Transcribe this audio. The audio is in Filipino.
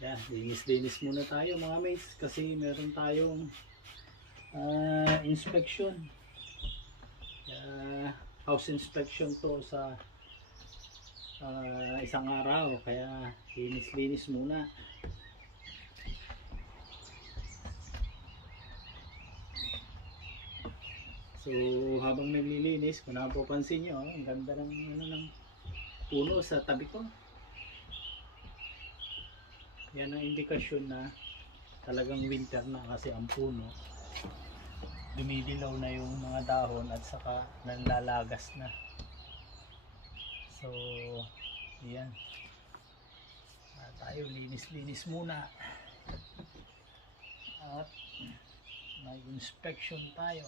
Yan, linis-linis muna tayo mga mates kasi meron tayong inspection. House inspection to sa isang araw, kaya linis-linis muna. So habang naglilinis, kung napapansin nyo, ang ganda ng ng puno sa tabi ko. Yan ang indikasyon na talagang winter na kasi ang puno dumidilaw na yung mga dahon at saka nanlalagas na. So yan, tayo linis-linis muna at may inspection tayo.